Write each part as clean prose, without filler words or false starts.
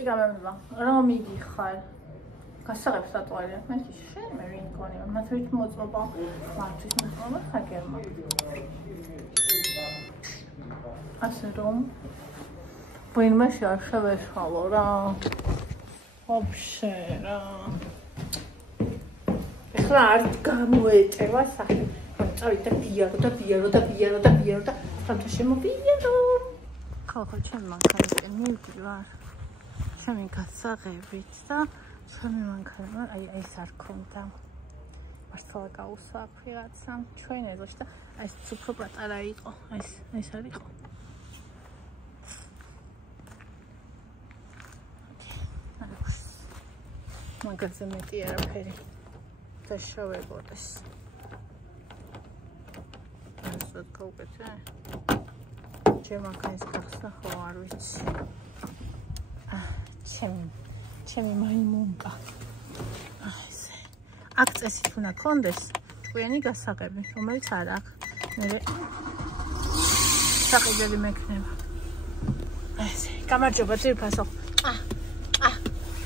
იგამებმა რომ იგიხარ გასაღებს ატყვალე მე შენ მე ვინ გონი მათვის მოწმობა მართვის მოწმობა ხაგერმა ასე რომ ვინმე შეაშევეშალო რა вообще რა ეხლა არ გამოეწევა სახე წავიდა ბიარო და ფრანთა შემობიარო ხო ჩემ მანქანაზე მივდივარ ჩემი გასაღებით და ჩემი მანქანა აი ეს არ ქონდა მართლა გაუსაქვ ვიღაცა ჩვენ ეზოში და აი ეს უფრო პატარა იყო ეს არ იყო მაგაზე მეტი არაფერი დაშავებოდეს ასეთ გავუკეთე ჩემ მანქანის გახსნა ხო არ ვიცი ჩემი მაიმუნკა ესე აქ წესით უნდა კონდეს ჭკვიანი გასაღები რომელიც არ აქვს მე საყიდელი მექნება ესე გამარჯობა ძირფასო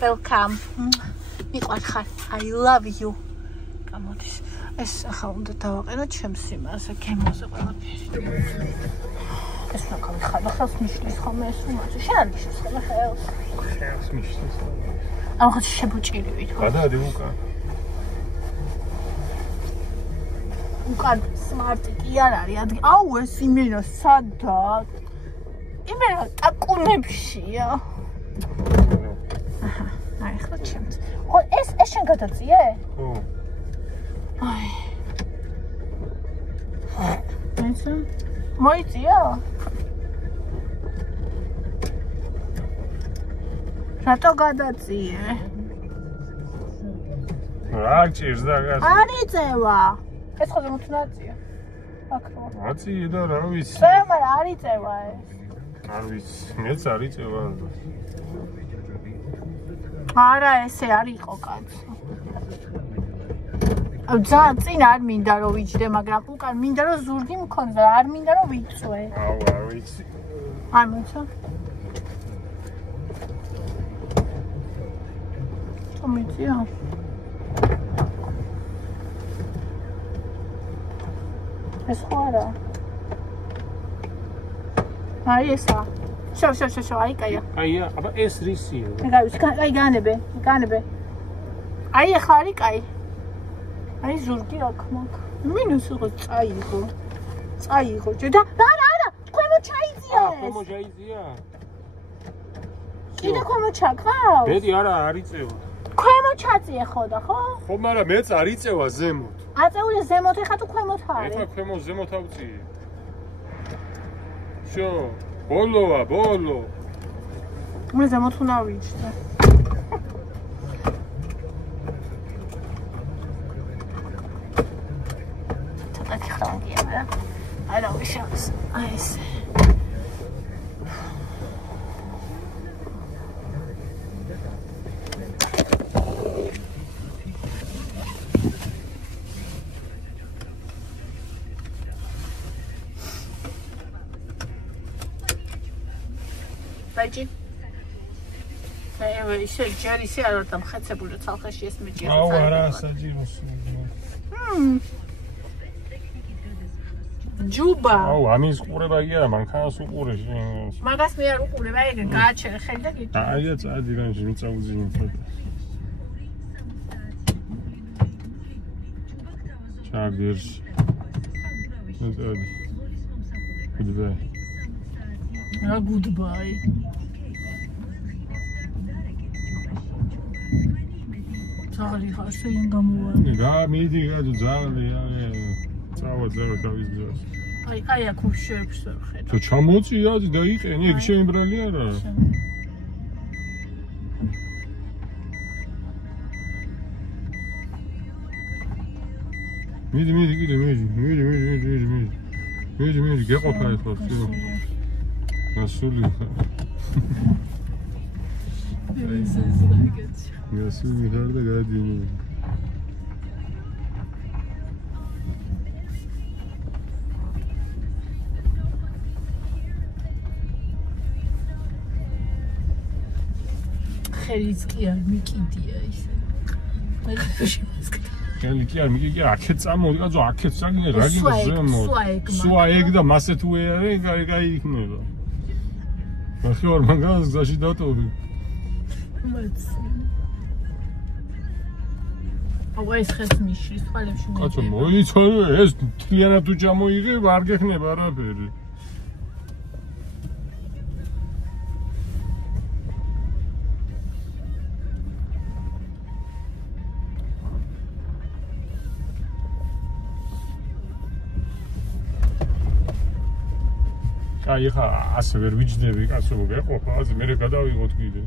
welcome მიყვარ ხარ I love you გამოდის ეს ახლა უნდა დავაყენოთ ჩემს იმაზე გემოზე ყველაფერი ეს რა ხარ ხელს მიშლის ხოლმე ეს უმაზე შენ არ მიშლის ხოლმე ხელს მიშლის ახლა შებუჭირივით გადადი უკან სმარტი კი არ არის ადგილი აუ ეს იმენა სადაც იმენა ტაკუნებშია აი ხლა ჩემს ხო ეს შენ გადაწიე ხო აი მეცო მოიწია რატო გადაწიე რა ჭირდა გას არ იწევა ეს ხო ზემოთნაცია აქ რო აწიე და რა ვიცი მაგრამ არ იწევა ეს არ ვიცი მეც არ იწევა არა ესე არ იყო კაცო ძალიან წინ არ მინდა რომ ვიჯდე მაგრამ უკან მინდა რომ ზურგი მქონდა არ მინდა რომ ვიწვე აუ არ ვიცი არ მოიცა თომიწია ეს ხო არა აი ესა შო აი კაია აია აბა ეს რისია აი განებე აი ახლა არის კაი აი ზურგი აქ მაგ მინუს იყო წაიღო და არა ქვემო ჩაიძია ქვემო ჩაიძია კიდე ქვემო ჩაკავ ბედი არა არ იწევა ქვემო ჩაწიე ხო და ხო ხო მაგრამ მეც არ იწევა ზემოთ აწეული ზემოთ ეხა თუ ქვემოთ არის ეხა ქვემო ზემოთ ავწიე შო ბოლოა მე ზემოთ უნდა ვიჯდე I don't wish I was ice. Veggie. Anyway, she Jerry said I don't have to put it all because she is me. Oh, ჯუბა. აუ, ამის ყურება კი არა, მანქანას უყურე შენ. მაგას მე არ უყურება, ეგ გააჩერე ხელი და გიტყვი. აია, წადი განში, მიწაუძინე ფოტო. ჩაგერში. წადი. Goodbye. რა goodbye. ძაღლი ხარ შენ გამოვარ. მიდი, გადო ძაღლი, წავა თავის გზას. აი აქ უშევს ხედავ. თუ ჩამოწია და იყენი, ეგ შენი ბრალი არა. მიდი, კიდე მიდი. მიდი, გეყოფა ახლა всё. გასული ხარ. გასული ხარ და გადინე. ხელიც კი არ მიკიდია ისე. მე შეგვასკდა. ხელი კი არ მიკიდია, აქეთ წამოდი, კაცო, აქეთ წაგინე, რა გინდა ზემოთ. სვა ეგ და მასე თუ ეარე, კაი იქნება. ახლა ორ მანგანს გზაში დატოვი. მოცი. აუ ეს ხეს მიშრის თვალებში მე. კაცო, მოიცადე, ეს თლიანად თუ ჩამოიღებ, არ გექნება არაფერი. აი ხა ასე ვერ ვიჯდები კაცო მოგეყოფა ასე მე გადავიღოთ კიდე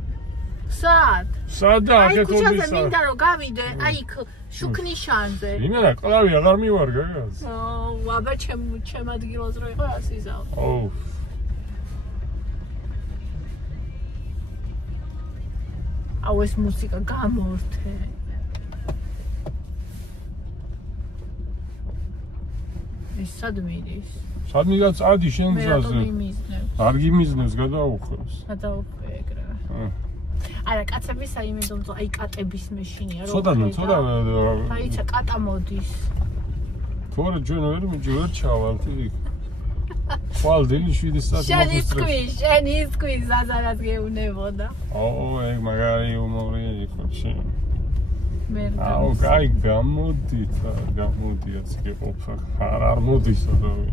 სად და აქეთ ომისა აი ქუჩაზე მინდა რომ გავიდე აი იქ შუქნიშანზე იმენა კლავი აღარ მივარგა გას აბა ჩემ ადგილას რო იყო ასიზავ ოუ აუ ეს მუსიკა გამორთე ის სად მიდის სადმიდა წადი შენ გზაზე არ გიმიზნებს გადაუხევს ეგრე არა კაცების აი მე დომწო აი კატების მეშინია რომ ცოტა აი ცა კატა მოდის თორე ჩვენ ვერ ჩავალთ იქ ხვალ დილი 7 საათი შენი ისკვი ზაზარად გეუნებოდა ეგ მაგარი უმორი იყო შენ აუ კაი გამოდიაც გეყოფა არ მოდისა რავი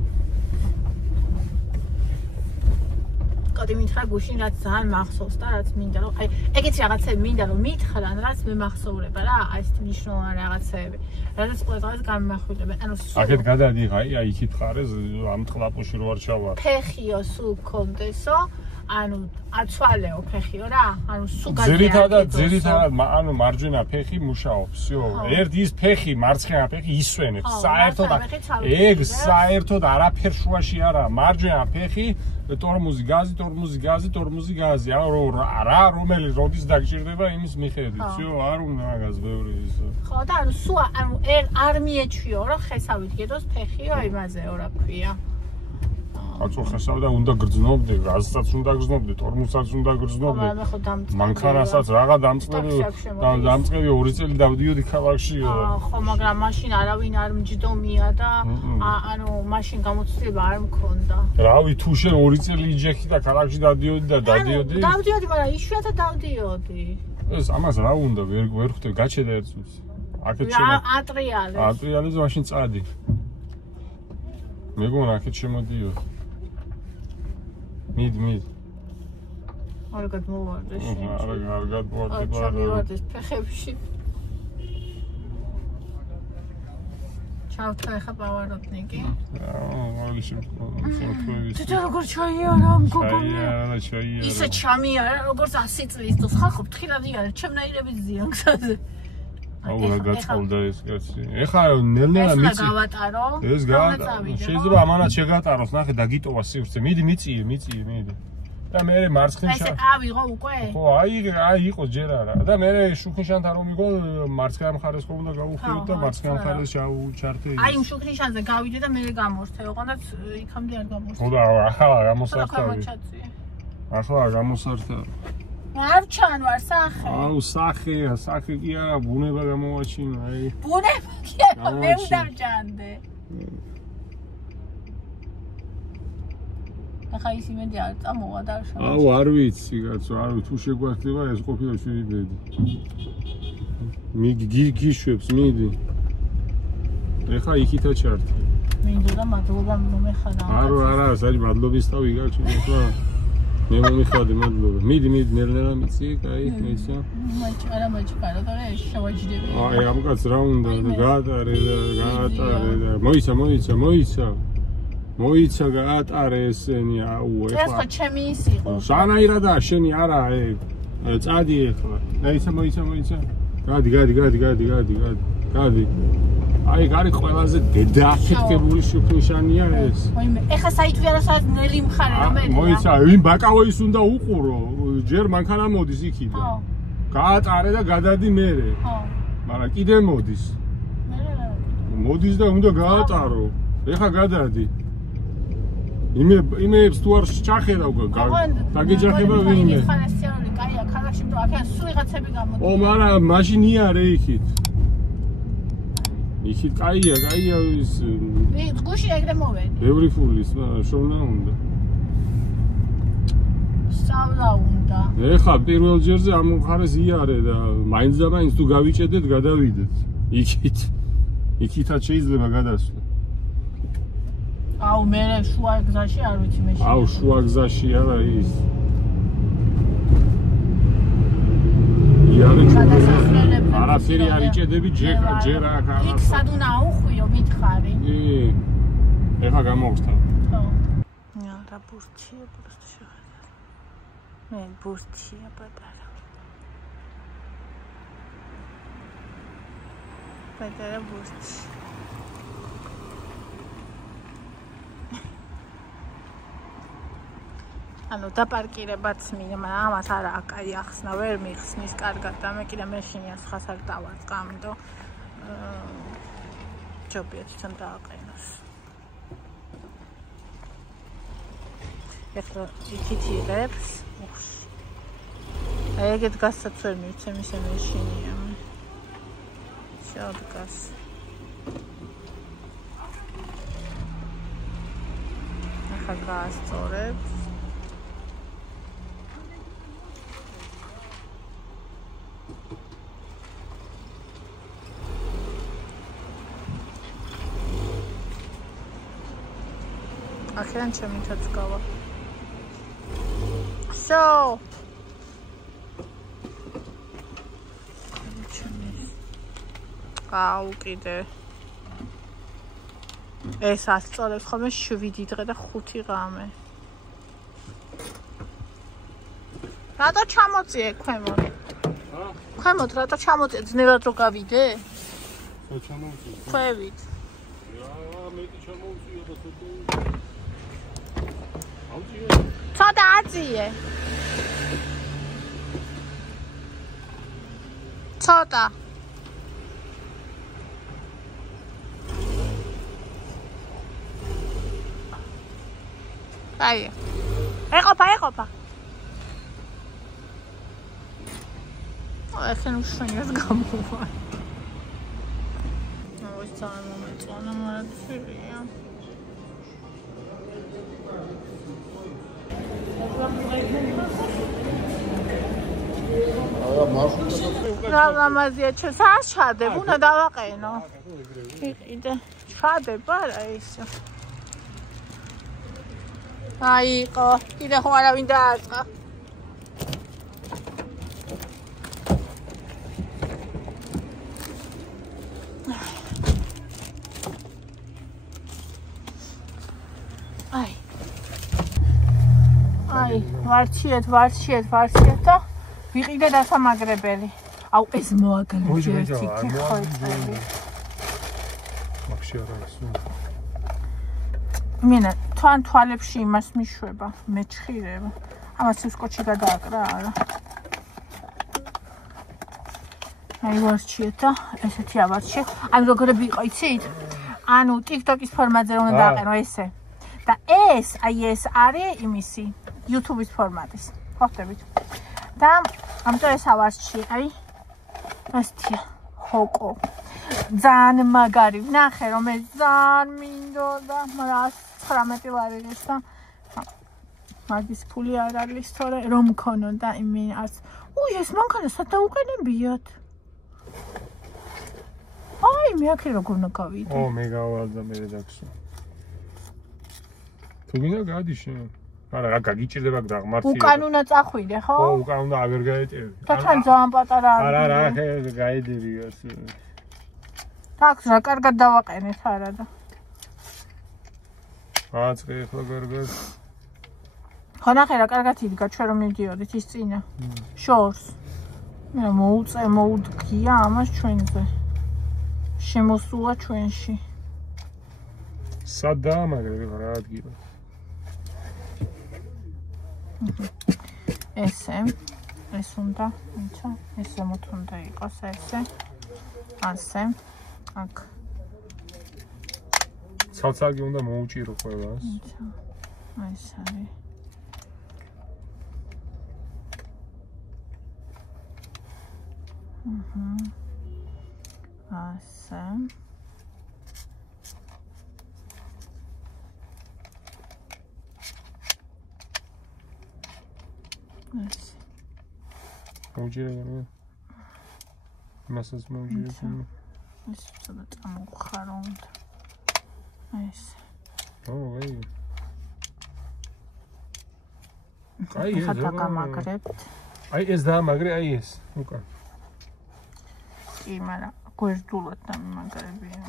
კოდი მითხრა გუშინ რაც ძალიან მახსოვს და რაც მინდა რომ აი ეგეც რაღაცები მინდა რომ მითხრან რაც მე მახსოვრება რა აი ეს მნიშვნელოვანი რაღაცები რაც ყველას გამახვილებენ ანუ აქეთ გადადი აი იქით ხარეს ამ ტყლაპუში რო არ ჩავარ ფეხიო სულ კონდესო ანუ აცვალეო ფეხიო რა ანუ სულ ძირითადად ანუ მარჯვენა ფეხი მუშაობსო ერთ ის ფეხი მარცხენა ფეხი ისვენებს საერთოდ ეგ საერთოდ არაფერ შუაში არა მარჯვენა ფეხი ტორმუზი გაზი რა რომელიც როდის დაგჭირდება იმის მიხედვითო არ უნდა მაგას ბევრი ის ხო და ანუ სულ ანუ არ მიეჩვიო რა ხესავით გედოს ფეხიო იმაზეო რა ქვია კაცო ხესავდა უნდა გრძნობდე, გაზსაც უნდა გრძნობდე, ტორმუსაც უნდა გრძნობდე. მანქანასაც რაღა დამწყები 2 წელი დავდიოდი ქალაქშიო. ხო, მაგრამ მაშინ არავინ არ მჯდომია და ანუ მაშინ გამოცდილება არ მქონდა. რავი, თუ შენ 2 წელი იჯექი და ქალაქში დადიოდი და დადიოდი? დავდიოდი, მაგრამ იშვიათად დავდიოდი. ეს ამას რა უნდა ვერ ხვდები, გაჩედა ერთ წუთს. აქეთ შემო ატრიალეს მაშინ წადი. მეგონა აქეთ შემოდიოდი. მიდ არ გადმოვარდე შენ არ გადმოვარდე ჩამივარდე ფეხებში ჩავთქა ხა პავაროტნიკი აი შემთხვევის თუ როგორ ჩაიარა მგოგონი ისე ჩამიარა როგორც 100 წლის დროს ხალხო ფრთხილად იარა ჩემნაირები ზიან გზაზე აუ რა გაწყალდა ეს კაცი ეხა ნელ-ნელა მიცი ეს შეიძლება ამანაც შეგატაროს ნახე დაგიტოვა სივრცე მიდი მიდი და მე მარცხნივ ესე ავიღო უკვე ხო აი იყო ჯერ არა და მე შუქნიშანთან რომ მიგო მარცხენა მხარეს ყოფილა გავუხილეთ და მარცხენა მხარეს ჩავჩართე აი იმ შუქნიშანზე გავიდე და მე გამორთე ოღონდ იქამდე არ გამორთე ხო და ახლა გამოსართავი არ ჩანვარ სახე. აუ სახე კი არა, ბუნება გამოვაჩინა, აი. ბუნება კი არა, მე უნდა ვჭანდე. ახლა ის იმედი არ წამოვა და არ შევაჩინე. აუ არ ვიცი, კაცო, არ თუ შეგვართლება ეს ყოფილა შევიბედი. გიშვებს, მიდი. ეხლა იქითა ჩართი. მინდა და მადლობა მომეხარა. არა, საერთოდ მადლობის თავი გაჩვენე ხო? მე მომიხადე მადლობა. მიდი ნელ-ნელა მიცი, კაი, მეცა. არა მაჩქარა და შევაჯდები. აი ამ კაც რა უნდა გაატარე და მოიცა გაატარე ესენი აუ ეხლა. ეს ხო ჩემი ის იყო. სანაირადა შენი არა ეგ. წადი ეხლა. მოიცა. გადი. აი გარი ყველაზე დედააფექტებული შუქნიშანია ეს. ეხა საითვიარა სადაც ნელი მხარე რომელია. მოიცა, ვინ ბაკავოის უნდა უყურო, ჯერ მანქანა მოდის იქიდან. ხო. გაატარე და გადადი მერე. ხო. მაგრამ კიდე მოდის. მოდის და უნდა გაატარო. ეხა გადადი. იმეებს თუ არ ჩახედავ გაგეჯახება ვინმე. ხარასიანი, კაია, ქალაქში მარტო აქ სულ ვიღაცები გამოდიან. ო, მაგრამ მაშინ იარე იქით. იქით კაია ის გუში ეგრე მოვედი. ბევრი ფულის, შოვნა უნდა. სწავლა უნდა. ეხლა პირველ ჯერზე ამ მხარეს იარე და მაინც და მაინც თუ გავიჭედეთ, გადავიდეთ. იქითაც შეიძლება გადასვლა. აუ მე შუა გზაში არ ვიცი მე. აუ შუა გზაში არა ის. იარე არაფერი არ იჭედები ჯერ აქ. იქ სად უნდა აუხვიო მითხარი. ეხლა გამოვრთა. ხო. რა ბურთია просто შეხედა. მე ბურთია პატარა. პატარა ბურთი. ანუ დაპარკირებაც მინდა, მაგრამ ამას არა კაი ახსნა, ვერ მიხსნის კარგად და მე კიდე მეშინია ხას არ დავაწყამდო. ჯობია თვითონ დააყენოს. ეხლა იქით იღებს. ეგეთ გასცაც ვერ მივცემ ისე მეშინია. შეადგას. ახლა გაასწორებს. ახლა ჩემითაც გავა. So. აუ კიდე. ეს ასწორებს ხოლმე 7 დღე და 5 ღამე. რატო ჩამოწიე ქვემოთ? ქვემოთ რატო ჩამოწიე? ძნელად რო გავიდე? ხო ჩამოწიე. ქვევით. მეტი ჩამოუწიე და ცოტა აწიე. ცოტა. აი. ეყოფა. ახლა შენს გამოვა. ой, ძალიან მომეწონა, მაგრამ ცირია. რა ლამაზია ჩას ჩადებ, უნდა დავაყენო. იყიდე. ჩადებ არა ისე. აიყო, კიდე ხო არავინ დააწყა. აი, ვარჩიეთ და ვიყიდე დასამაგრებელი. აუ, ეს მოაგრე ერთი ხოიწელი. ვაფშე არა ისო. მინა, თან თვალებში იმას მიშვება, მეჩხირება. ამას სკოჩი გადააკრა არა. აი, ვარჩიეთ და ესეთი ავარჩიე. ანუ როგორები იყო, იცით? ანუ TikTok-ის ფორმატზე უნდა დააყენო ესე. და ეს არის იმისი YouTube-ის ფორმატის. ხვდებით. და ამიტომ ეს ავარჩიე, აი. ესთია, ჰოკო. ძალიან მაგარი. ნახე, რომ ეს ძალიან მინდოდა, მაგრამ 19 ლარი ის და მაგის ფული არ არის, თორე რომ მქონოდა იმი არც. უი, ეს მანქანა სად დაუყენებიათ? აი, მე აქ როგორ უნდა გავიდე? ო, მე გავალდა მე რედაქცია. თუ გინდა გადი შენ. არა, რა გაგიჭირდება დაღმართი. უკან უნდა წახვიდე, ხო? ხო, უკან უნდა აღარ გაეტევი. და თან ძალიან პატარა არის. არა, გაედები ასე. აქ რა კარგად დავაყენეთ არა და. აწყე ხო კარგად. ხო ნახე რა კარგად იდგა ჩვენ რომ მივდიოდით ის წინა. შორს. მე მოუდგია ამას ჩვენზე. შემოსულა ჩვენში. სადა მაგრამ რა ადგილი. ესე ეს უნდა, იცი, ესე მოთ უნდა იყოს ესე. ასე. აქ. ცალ-ცალკე უნდა მოუჭირო ყველას. აი ეს არის. ასე. ასე. მოუჯერებია. მასას მოუჯერებია. ეს ცოტა წამოვხარო უნდა. ესე. აი. აი ეს გამაგრებთ. აი ეს დაამაგრე, აი ეს. უკან. კი, მაგრამ გვერდულად დამაგრებია.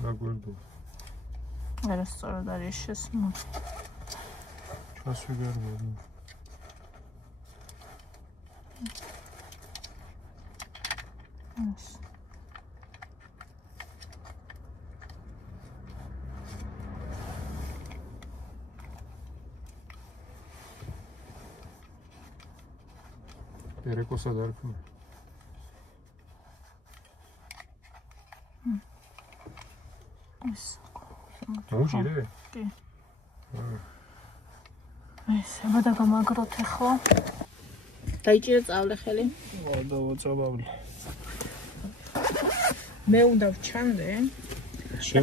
რა გვერდო? არა სწორად არის შესმო. ჩას ვიგარბო. ეს. ერეკოსა დარქმა. ეს. მოუჯერე? კი. ეს, აბა გამაგროთ ახლა. დაიჭირე წავლე ხელი. დავაწაბავლე. მე უნდა ვჩანდე.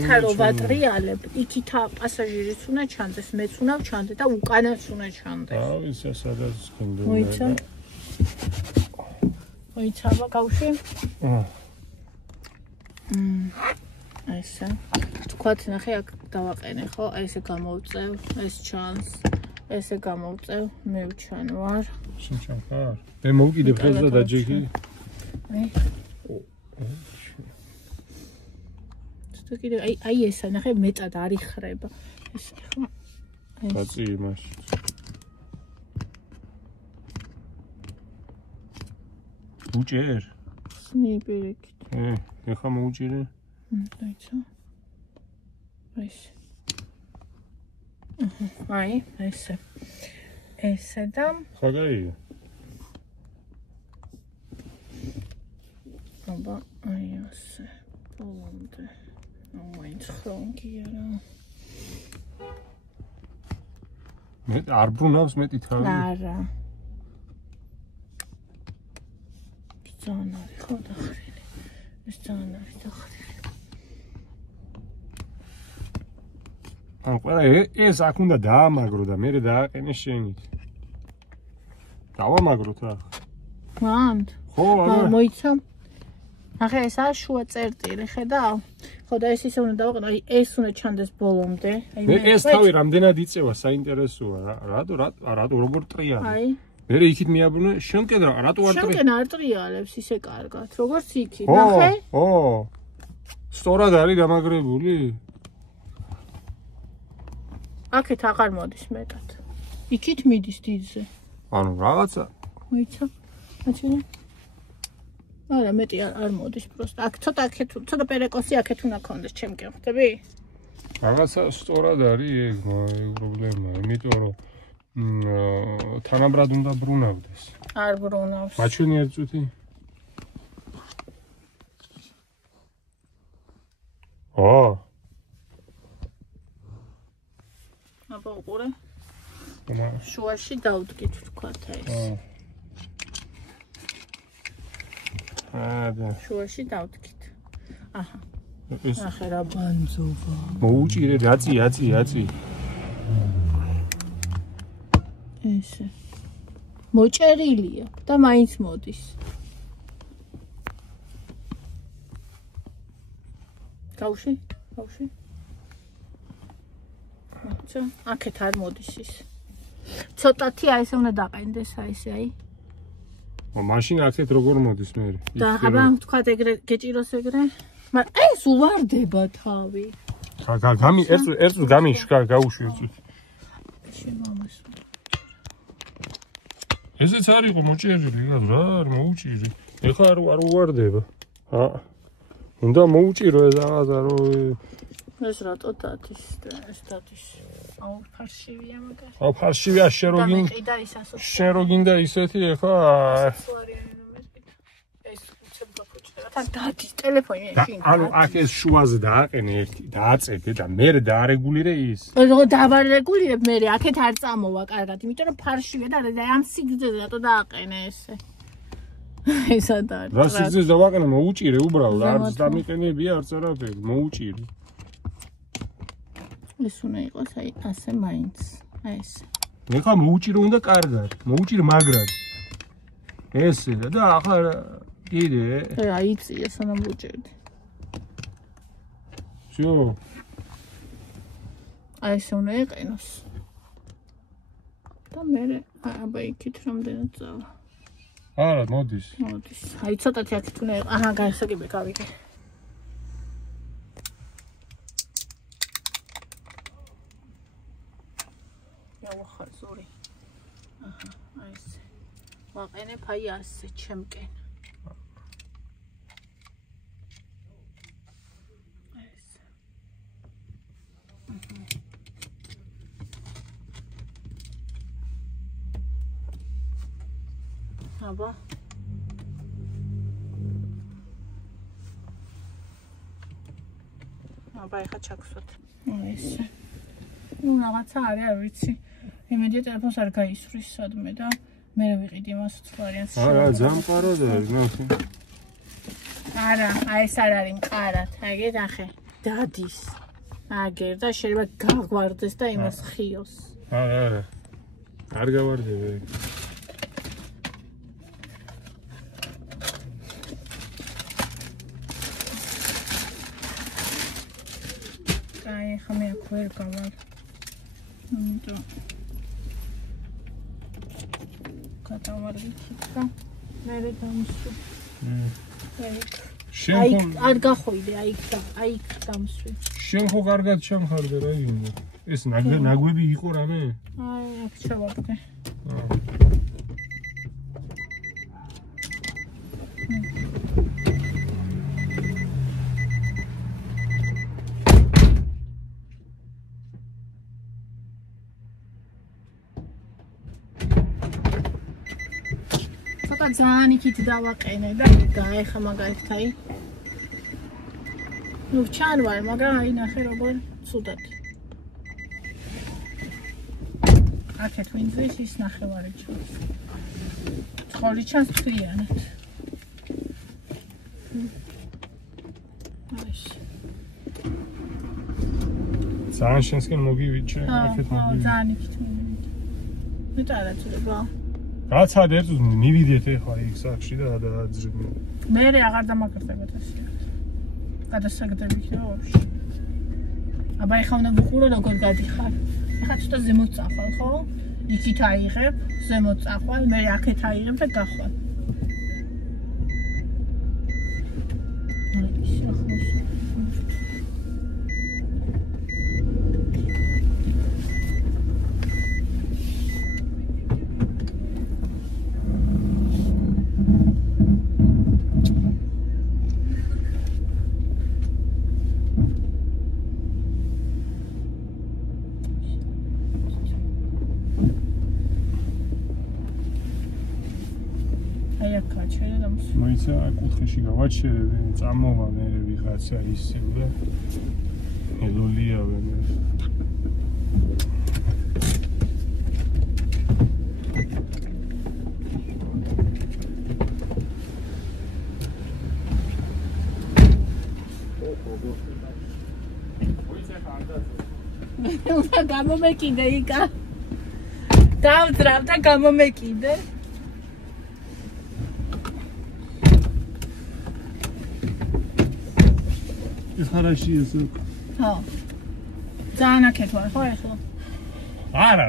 ხარო ვატრიალებ, იქითა პასაჟირიც უნდა ჩანდეს, მეც უნდა ვჩანდე და უკანაც უნდა ჩანდეს. ავის სადაც გინდა. მოიცა. მოიცავა გავში? ესე. თქვათ ნახე აქ დავაყენე ხო? აი ესე გამოვწევ, ეს ჩანს. ესე გამოვწევ, მე ვჩან ვარ. შენ ხარ? მე მოვკიდე ხელს და დაჯექი. აი. კიდე აი ესა ნახე მეტად არიხრება. ეს ახლა ეს. კაცი იმაში. უჭერ? სნიპერიკით. ეხა მოუჭირე? დაიცა. ეს. აი, ესე. ესე და ხაგაია. აბა, აი ასე. ბოლომდე. მაინც ხონგი არა. მე არ ბრუნავს მეტი თავი. არა. ძალიან არის ხო დახრილი. ეს ძალიან არის დახრილი. ან ყველა ეს აქ უნდა დაამაგრო და მე დააყენე შენით. დავამაგროთ ახ. მანდ. ხო, არა. მოიცა. ახლა ეს არის შუა წერტილი, ხედავ? ხო და ეს ისე უნდა დავაყენო, აი ეს უნდა ჩანდეს ბოლომდე. აი მე ეს თავი რამდენად იწევა, საინტერესოა. რატო როგორ ტრიალებს? აი. მე იქით მიაბრუნე, შენკენ რატო არ ტრიალებს? შენკენ არ ტრიალებს ისე კარგად, როგორც იქით. ნახე? ო. სწორად არის გამაგრებული? აქეთ აღარ მოდის მეტად. იქით მიდის დიდზე. ანუ რაღაცა. მოიცა? აჩვენე. არა, მეტი არ მოდის პროსტა. აქ ცოტა აქეთ, ცოტა პერეკოსი აქეთ უნდა კონდეს, ჩემკენ ხვდები? რაღაცა სწორად არის ეგ პრობლემა, იმიტომ რომ თანაბრად უნდა ბრუნავდეს. არ ბრუნავს. მაჩვენი ერთ წუთი? აბა უყურე. შუაში დავდგით თქვათ ეს. და შუაში დავდგით. აჰა. ახლა რა ბანძოვა. მოუჭირე რაწი. ესე. მოჭერილია და მაინც მოდის. გავში? აჩა, აქეთ არ მოდის ის. ცოტათი აი ესე უნდა დაყენდეს აი ესე აი. მაშინ აქეთ როგორ მოდის მე? და აბა თქვათ ეგრე გეჭიროს ეგრე. მაგრამ ეს უვარდება თავი. გამი ერთ გამიშკა გაუშვი ერთ წუთი. შემამას. ესეც არისო მოჭერილი რა არ მოუჭირი. ეხლა არ უვარდება. უნდა მოუჭირო ეს რაღაცა რომ ეს რატო დადის და ეს დადის. აუ ფარშივია მაგარი. აუ ფარშივია შენ რო გინდა ისეთი ეხლა ეს უცებ გაფუჭდება. თან დადის ტელეფონი შინ. ანუ აქ ეს შუაზე დააყენე ერთი დააწედე და მე დაარეგულირე ის. როგორ დავარეგულირებ მე აქეთ არ წამოვა კარგად, იმიტომ რომ ფარშივია და ამ სიგრძეზე რატო დააყენე ესე. ესად არის. რა სიგრძეს დავაყენე, მოუჭირე უბრალოდ, არც დამიყენებია, არც არაფერი, მოუჭირე. ეს უნდა იყოს აი ასე მაინც. აი ესე. ეხლა მოუჭირო უნდა კარგად, მოუჭირო მაგრად. ესე და ახლა კიდე. აი იწია სანამ უჭერდი. всё. აი ესე უნდა ეყენოს. და მე აბა იქით რამდენად წავა. არა, მოდის. მოდის. აი ცოტათი აქეთ უნდა ეყო. აჰა, გაისაგები გავიგე. ზური. აჰა, აი ესე. ვაყენებ აი ასე ჩემკენ. აი ესე. აბა. აბა ეხა ჩაგვსვათ. აი ესე. ნუ რაღაცა არის, არ ვიცი. იმედი ტელეფონს არ გაისვრის სადმე და მე ვიყიდი იმას 9 ვარიანტს. არა, ძამყარად არის, ნახე. არა, აი ეს არ არის მყარად. აიგე ნახე. დადის. აგერ და შეიძლება გაგვარდეს და იმას ხიოს. არა. არ გავარდები. აი, ხა მე აქ ვერ გავარ. ამიტომ გადავარგეთ და მე დამსვი. შენ აი არ გახვიდე, აი დამსვი. შენ ხო კარგად ჩამხარდე რა იმდა. ეს ნაგვები იყო რამე? აი აქ ჩავაგდე. ძალიან იქით დავაყენე და გაეხა მაგალითად აი ნუ ჩანვარ, მაგრამ აი ნახე როგორ ცუდად. აქეთ ვინძვის ის ნახევარი ჩანს. ცხოლი ჩანს თვიანად. ძალიან შენსკენ მოგივიჩე, აქეთ მოგივიჩე. ძალიან იქით მოვიდე. მე დაარაცხება. გაცადე ერთ მივიდეთ ეხლა იქ სახში და დააძრებო. მე აღარ დამაკრდებათ ასე. გადასაგდები იქნება ვაფშე. აბა ეხლა უნდა ვუყურო როგორ გადიხარ. ეხლა ცოტა ზემოთ წახვალ, ხო? იქით აიღებ, ზემოთ წახვალ, მე აქეთ აიღებ და გახვალ. მოიცა კუთხეში გავაჩერები, წამოვა მე ვიღაცა ისე და ელოლია მე. უნდა გამომეკიდე იკა. დავძრავ და გამომეკიდე. ეს ხარაში ესე. ხო. ძალიან აქეთ ვარ, ხო ეხლა? არა,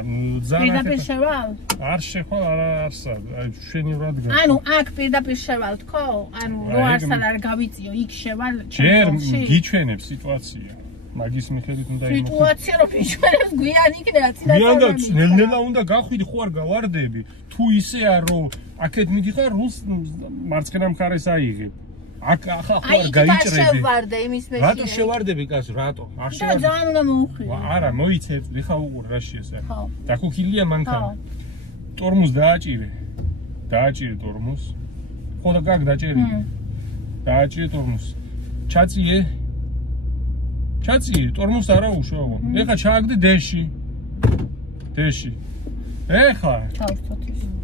ძალიან. პირდაპირ შევალ? არ შეხვალ, არა არსად. აი შენივრად გა. ანუ აქ პირდაპირ შევალ თქო? ანუ რო არსად არ გავიწიო, იქ შევალ ჩემში. ჯერ გიჩვენებ სიტუაცია. მაგის მიხედვით უნდა იმოხო. სიტუაცია რო მიჩვენებს გვიან იქნება წინა. გვიან და ნელ-ნელა უნდა გახვიდე, ხო არ გავარდები. თუ ისეა რომ აქეთ მიდიხარ, რუს მარცხენა მხარეს აიღებ. აქ ახლა ხო არ გაიჭრები. აი, შევარდე იმის მეში. რატო შევარდები კაცო, რატო? არ შევარდე. ძალიან უნდა მოუხიო. არა, მოიცეთ, ეხა უყურ რაში ესე. ხო. დაკუქილია მანქანა. ტორმუს დააჭირე. დააჭირე ტორმუს. ხო და გაგ დაჭერე. დააჭირე ტორმუს. ჩაწიე. ჩაწიე, ტორმუს არა უშუალო. ეხა ჩააგდე დეში. დეში. ეხლა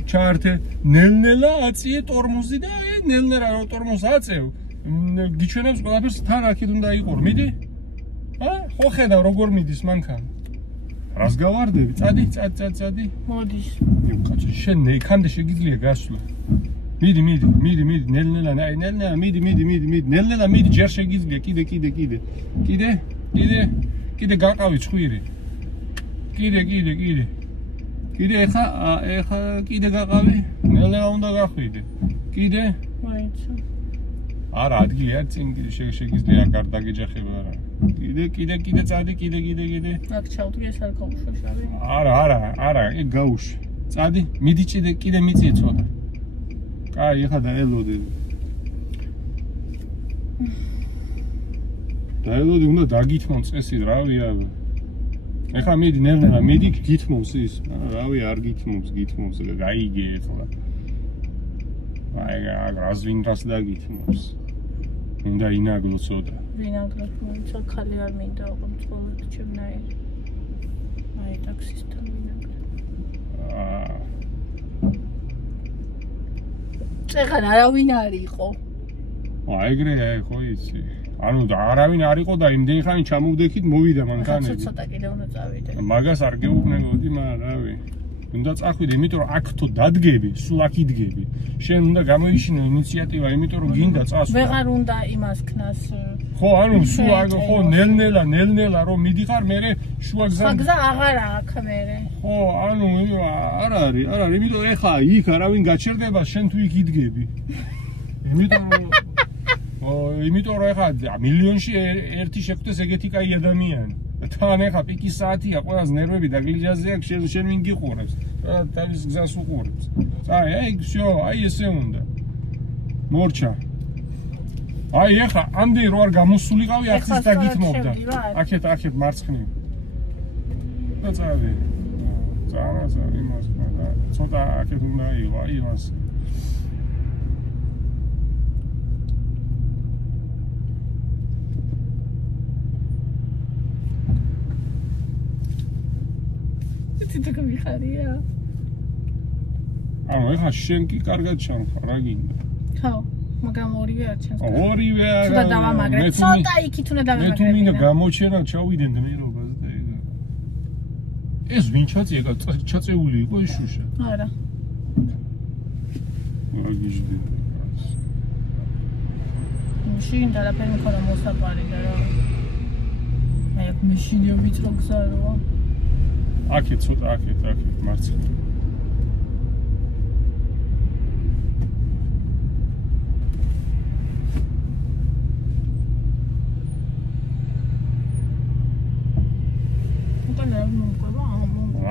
ჩართე ნელ-ნელა აწიე ტორმოზი და ნელ-ნელა რო ტორმოზს აწევ გიჩვენებს ყველაფერს თან აქეთ უნდა იყურ მიდი ხო ხედავ როგორ მიდის მანქანა რას გავარდები წადი მოდის კაცო შენ იქამდე შეგიძლია გასვლა მიდი ნელ-ნელა მიდი ნელ-ნელა მიდი ჯერ შეგიძლია კიდე გაყავი ცხვირი კიდე ეხა კიდე გაყავი ნელ-ნელა უნდა გახვიდე კიდე მაინცა არა ადგილი არ წინ შეგიძლია აქ დაგეჯახება არა კიდე წადი კიდე აქ ჩავდრი ეს არ გაუშვა შავი არა ეგ გაუშვი წადი მიდი კიდე მიწიე ცოტა კაი ეხა დაელოდე უნდა დაგითმო წესი რავია ეხა მიდი ნელ-ნელა მიდი გითმობს ის რავი არ გითმობს გაიგე ეხლა აი რას დაგითმობს უნდა ინაგლო ცოტა ვინაგროთ მოიცა ხალი არ მინდა ოღონდ ცხოვრობ ჩემნაირი აი ტაქსისტთან ვინაგრე წეგან არავინ არ იყო ეგრეა ხო იცი ანუ არავინ არ იყო და იმდენი ხანი ჩამოვდექით მოვიდა მანქანები ცოტა კიდე უნდა წავიდე მაგას არ გეუბნებოდი მაგრამ რავი უნდა წახვიდე იმიტომ რომ აქ თუ დადგები სულ აქ იდგები შენ უნდა გამოიშინო ინიციატივა იმიტომ რომ გინდა წასვლა ვეღარ უნდა იმას ქნას ხო ანუ სულ ხო ნელ-ნელა რომ მიდიხარ მე შუა გზა აღარა აქ მე ხო ანუ არ არის იმიტომ ეხა იქ არავინ გაჩერდება შენ თუ იქ იდგები იმიტომ რომ ეხა მილიონში ერთი შეხვდეს ეგეთი კაი ადამიანი თან ეხა პიკის საათია ყველას ნერვები დაგლიჯაზე აქვს შენ ვინ გიყურებს თავის გზას უყურებს აი всё აი ესე უნდა მორჩა აი ეხა ამდენ რო არ გამოსულიყავი ახის დაგითმობდა აქეთ მარცხნივ და წავედი იმას და ცოტა აქეთ უნდა იყო აი იმას ციტა მიხარია ანუ ეხლა შენ კი კარგად ჩამხარ რა გინდა ხო მაგრამ ორივე არ ჩანს ორივე არა ცოტა დავამაგრე ცოტა იქით უნდა დავამაგრე მე თუ მინდა გამოჩენა ჩავიდენ დმირობას და ეს ვინ ჩაწია ჩაწეული იყო ეს შუშა არა მაგიჟდი მაშინ დარაფერი მქონდა მოსაპარი და რა აი აქ მეშინია ვიწრო გზა როა აქეთ ცოტა აქეთ მარცხნივ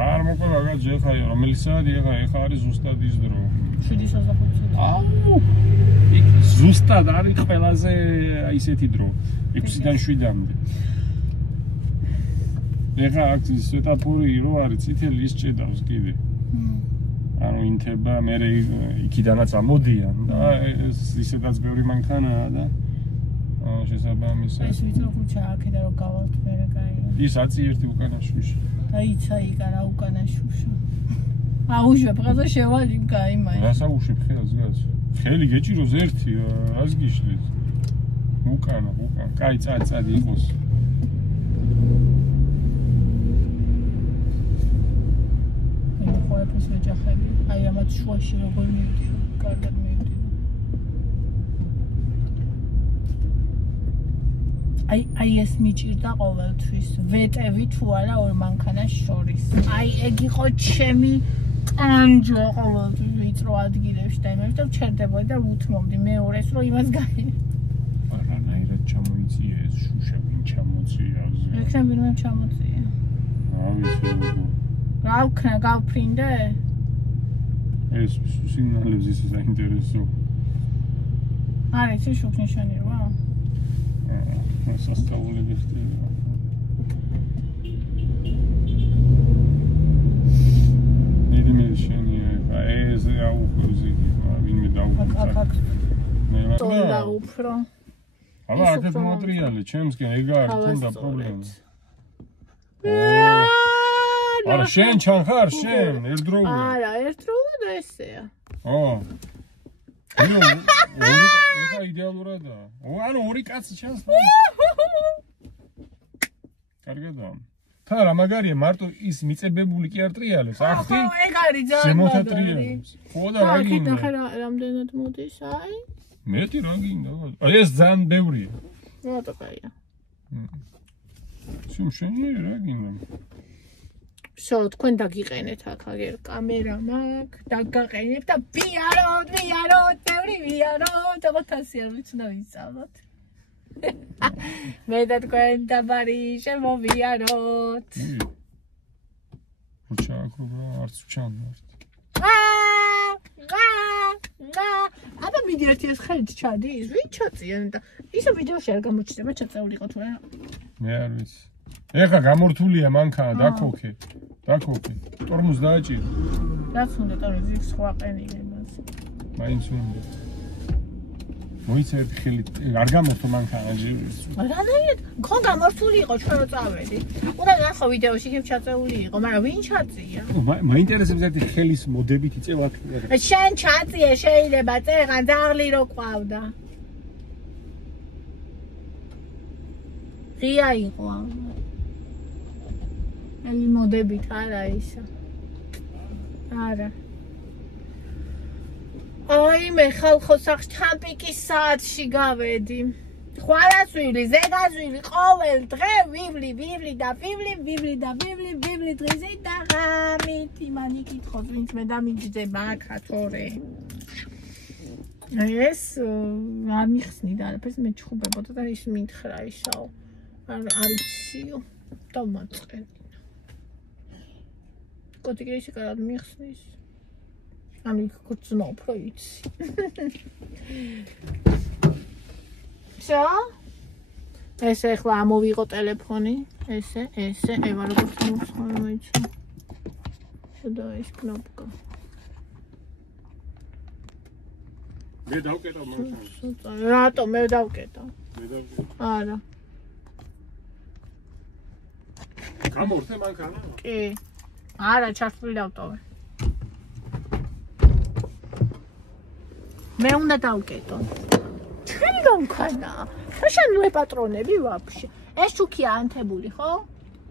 არ მოყვება გაძეხაი რომელი საათია ეხა არის ზუსტად ის დრო 7:25 აუ იქ ზუსტად არის ყველაზე ისეთი დრო 6-დან 7-მდე ეხა აქ სვეტაფორი რო არის წითელი ის ჭედავს კიდე ანუ ინთება მე იქიდანაც ამოდიან და ისედაც ბევრი მანქანაა და შესაბამისად ეს ვიწრო ხუჩა აქედა რომ გავალთ მე კაია ის აწი ერთი უკანა შუშა დაიცა იკარა უკანა შუშა აუშვებ ხაზა შევალ იმ კაი მაი რას აუშვებ ხელს გას ხელი გეჭიროს ერთი რას გიშლის უკანა კაი წადი იყოს ეს ვეჯახები აი ამათ შუაში როგორ მივიდი კარგად მივიდი აი ეს მიჭირდა ყოველთვის ვეტევი თუ არა ორ მანქანას შორის აი ეგ იყო ჩემი ტანჯვა ყოველთვის ვიწრო ადგილებში და იმერთა ვჩერდებოდი და უთმობდი მეორეს რომ იმას გაი არანაირად ჩამოიწია ეს შუშა ვინ ჩამოწია ეხლა ვინმე ჩამოწია რა ვქნა გავფრინდე? ეს სიგნალებს ის საინტერესო. არის ეს შუქნიშანი რა? სასწაულები ხდება. ნიდმე შენია, ეს აუხოზი, ვინმე დაუხოცა. მე დაუფრო. აბა აქეთ მოტრიალე, ჩემსკენ ეგ არის, თუნდა პრობლემა. არა, შენ ჩანხარ, შენ, ერთდროულად. არა, ერთდროულად ესეა. ეხა იდეალურადაა. ანუ ორი კაცი ჩანს. კარგადაა. თა რა მაგარია, მარტო ის მიწებებული კი არ ტრიალებს, ახთი. ეგ არის ძალიან მაგარი. ხო და რა გინდა? ახლა რამდენად მოდის, აი? მეტი რა გინდა? აი ეს ძალიან ბევრია. რატო კაია? შენ რა გინდა? всё, თქვენ დაგიყენეთ აქ აგერ კამერა მაქვს, დაგაყენებ და ვიაროთ, ბევრი ვიაროთ, ოთასი არ ვიცნა ვისწავლოთ. მე და თქვენ დაბარი შემოვიაროთ. უჩაკრა არც ჩანდართ. აბა მიდი ერთი ეს ხელით ჩადის, ვინ ჩაწიან და ისე ვიდეოში არ გამოჩნდება ჩაწეულიყო თუ არა? მე არ ვიცი. ეხა გამორთულია მანქანა დაქოქე. ტორმუს დააჭირო. რაც უნდა ტორმუზი სხვა ყენილი მას. მაინც უნდა. მოიცეთ ხელით არ გამორთო მანქანა ჯირის. რანაირად? ხო გამორთული იყო ჩვენ რო წავედი. უნდა ნახო ვიდეოში იქ ჩაწეული იყო, მაგრამ ვინ ჩაწია? მაინტერესებს ერთი ხელის მოდებით იწევა. შენ ჩაწია შეიძლება წერან ძაღლი რო ყავდა. ღია იყო. აი მოდებით არა ისა. არა. აი მე ხალხო სახში თამპიკის საათში გავედი. ხوارასვილი, ზეგაზვილი, ყოველ დღე ვიბლი დღეზე და ღამით იმანი კითხოს ვინც მე დამიჯდება აქათორე. ეს არ მიხსნიდა არაფერს მე ჩხუბებოდა და ის მითხრა ისაო. არიციო დამაწყენ. კოტიკი ისე კარად მიხსნის. ამი კოცნო უფრო იცი. всё? ესე ახლა ამოვიღო ტელეფონი, ესე, ევა როგორ მოხმარ მოიცა. და ეს კნოპკა. მე დავკეტავ მანქანას. რატო მე დავკეტავ? არა. გამორთე მანქანა? კი. არა, ჩართული დავტოვე. მე უნდა დავკეტო. ჩვენი გამქანა. შენ ნუ ეპატრონები ვაფშე. ეს ჩუქია ანთებული, ხო?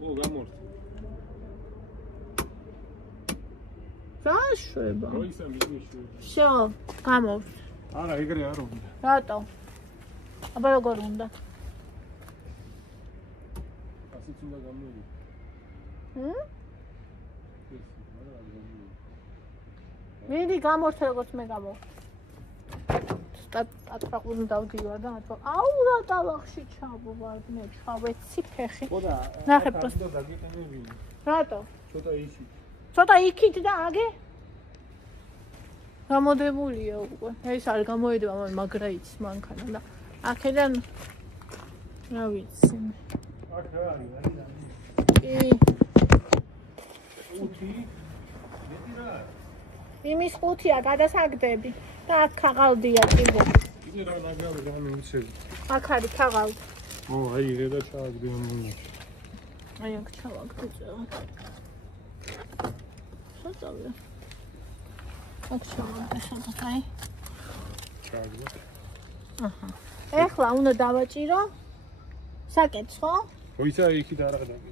ო, გამორთე. გაშვება. როისა მიგიშვი. всё, გამოვ. არა, ეგრე არ უნდა. რატო? აბა როგორ უნდა? ასეც უნდა გამოვიდე. მიდი გამორთე როგორც მე გამოვ. ატრაკუნ დავდივარ და ატრა. აუ რა ტალახში ჩავვარ მე, ჩავეცი ფეხი. ნახე პროსტო დაგიყენები. რატო? ცოტა იქით და აგე? გამოდებულია უკვე. ეს არ გამოედება მაგრა იცის მანქანა და აქედან რა ვიცი. აქ რა არის? კი. უთი? მეტი რა? იმის ყუთია გადასაგდები და აქ ქაღალდია კიდე. კიდე რა ნაგავი რა მიცედი. აქ არის ქაღალდი. ო, აი ირე და ჩააგდე ამბული. აი აქ ჩავაგდე წევა. საწავლა. აქ ჩავაგდე სადღაი. ჩააგდე. აჰა. ეხლა უნდა დავაჭირო საკეთს, ხო? მოიცა იქით არა დაგეკეტი.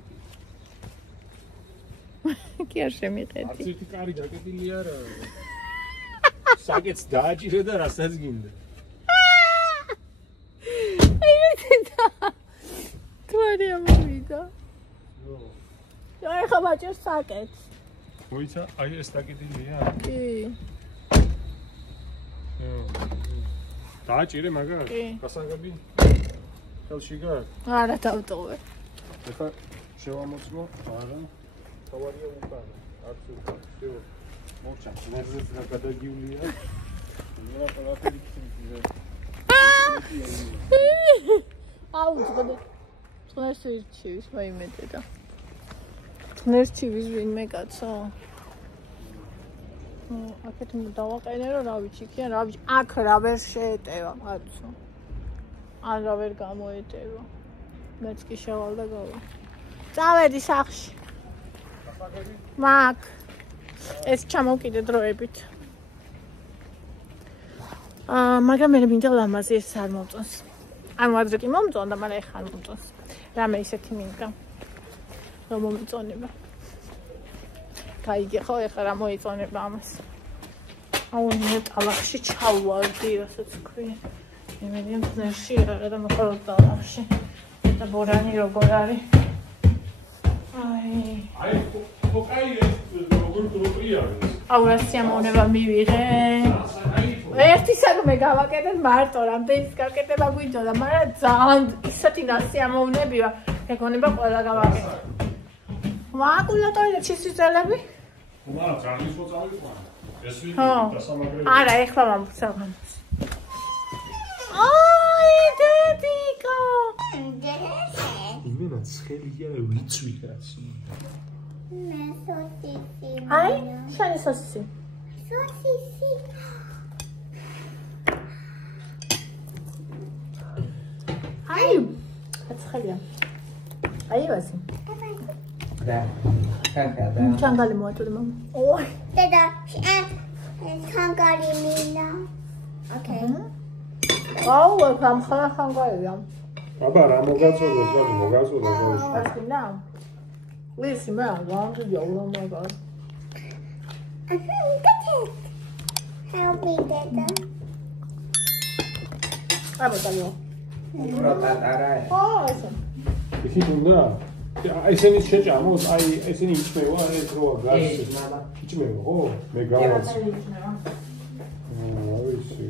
კი არ შემიყეთი. არც ერთი კარი დაკეტილი არა. საკეთს დააჭირე და რასაც გინდა. თვარი ამოვიდა. აი ხა ბაჭერ საკეთს. მოიცა აი ეს დაკეტილია? კი. დააჭირე მაგარ? გასაგები? ხელში გაქვს? არა დავტოვე. ეხლა შევამოწმო? არა. თავარია უკან. არც უკან. შეო. მოვჭამ. ნერვებს რა გადაგიულია? ნუ რა აუ წყნარს ირჩივის მაიმედე და წყნარს ირჩივის ვინმე კაცო. აქეთ დავაყენე რომ რა ვიცი კი რა ვიცი აქ რა ვერ შეეტევა კაცო. არა ვერ გამოეტევა. მეც კი შევალ და გავა. წავედი სახში. მაგ ეს ჩამოვკიდე დროებით. მაგრამ მე მინდა ლამაზი ეს არ მომწონს. ანუ ადრე კი მომწონდა, მაგრამ ეხლა არ მომწონს. რამე ისეთი მინდა. რომ მომწონება. გაიგე ხო ეხლა რა მოიწონება ამას. აუ მე ტალახში ჩავვარდი, რასაც ვქვი. იმედია მზერში არა და მოხალოდ ტალახში. და ბორანი როგორ არის? აი ოკაი როგორ დროია ეს? აუ რა სიამოვნება მივიღე. ერთი საქმე გავაკეთეთ მარტო, რამდენის გაკეთება გვინდოდა, მაგრამ ძალიან ისეთი ნასიამოვნებია, ეგონება ყველა გავაკეთე. მაკულატორი ჩისწელები? მაგრამ ძალიან მოწავი ყვა. ეს ვიდეო დასამაგრებელი. არა, ეხლა მომწევ. აი, დედიკო. იმენა ცხელია ვიწვი კაცი. მე სოსისი. აი, შენი სოსისი. სოსისი. აი, აცხელია. აი, ვასი. და კანკადა. ჩანგალი მოაწოდე მამ. ოი. დედა, ხანგარი მინდა. ოკეი. აუ, ხამხარა ხანგარია. აბა რა მოგაწოდოს, რა მოგაწოდოს ბავშვი. ასკინა. ვისი მე ვანჯი ჯაულამაგა. Help me, Dada. აბა დაიო. პროტატარა. ესე. ისიც უნდა ესენი შეჭამოთ, აი ესენი იჭმევა ეს რო გასცეს. იჭმევა, ხო? მე გავაც. ვიცი.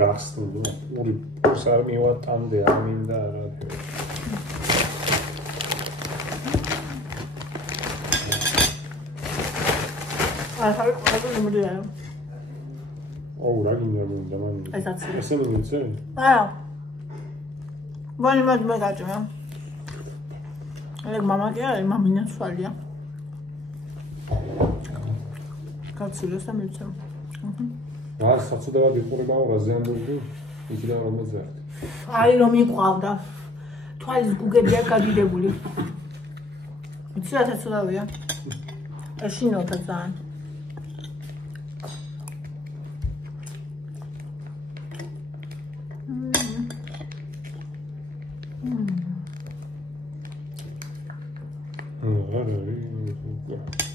გახსნი ორი პურს არ მივატამდე არ მინდა რა ახალი ყოველდღე მომდია აუ რა გინდა მან ესენი მიცე არა ვანი მე გაჭმა ეგ მამა კი არის მამინა სვალია კაცულოს და მიცე რა საცუდავად იყურება რა ზემოდი იქიდან რომ მოძერთ აი რომ იყავდა თვალის გუგები არ გადიდებული იცი რა საცუდავია ეშინოთა ძალიან რა